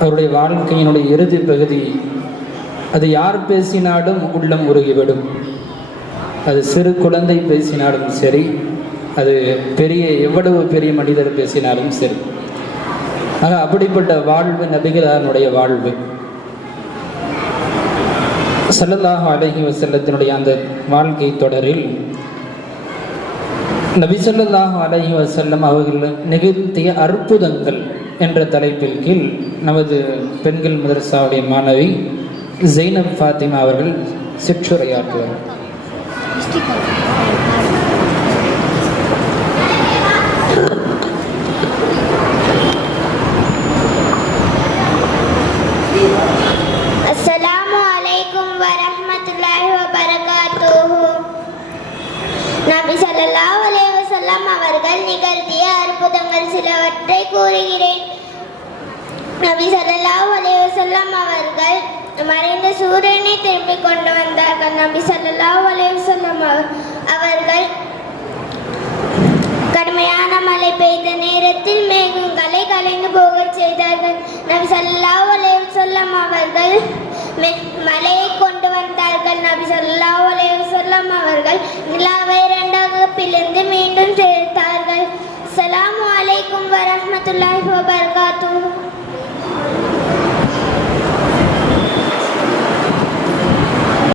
அவருடைய வாழ்க்கையினுடைய இறுதி பகுதி அது யார் பேசினாலும் உள்ளம் உருகிவிடும். அது சிறு குழந்தை பேசினாலும் சரி அது பெரிய எவ்வளவு பெரிய மனிதர் பேசினாலும் சரி. ஆக அப்படிப்பட்ட வாழ்வு நபிகளானுடைய வாழ்வு. செல்லதாக அலைஹி செல்லத்தினுடைய அந்த வாழ்க்கை தொடரில் நபி செல்லதாக அலைஹி செல்லம் அவர்கள் நிகழ்த்திய அற்புதங்கள் என்ற தலைப்பின் கீழ் நமது பெண்கள் மதரசாவுடைய மாணவி ஜெய்னப் ஃபாத்திமா அவர்கள் சிற்றுரையாற்றுவார் அஸ்ஸலாமு அலைக்கும் வரஹ்மத்துல்லாஹி வபரகாத்துஹு நபி ஸல்லல்லாஹு அலைஹி வஸல்லம் அவர்கள் நிகழ்த்திய அற்புதங்கள் சிலவற்றை கூறுகிறேன். நபி ஸல்லல்லாஹு அலைஹி வஸல்லம் அவர்கள் மறைந்த சூரியனை திரும்பி கொண்டு வந்தார்கள். நபி ஸல்லல்லாஹு அலைஹி வஸல்லம் அவர்கள் கடுமையான மழை பெய்த நேரத்தில் மேகங்களை கலைந்து போகச் செய்தார்கள். நபி ஸல்லல்லாஹு அலைஹி வஸல்லம் அவர்கள் மெ- रहमतुल्लाहि व बरकातुहू।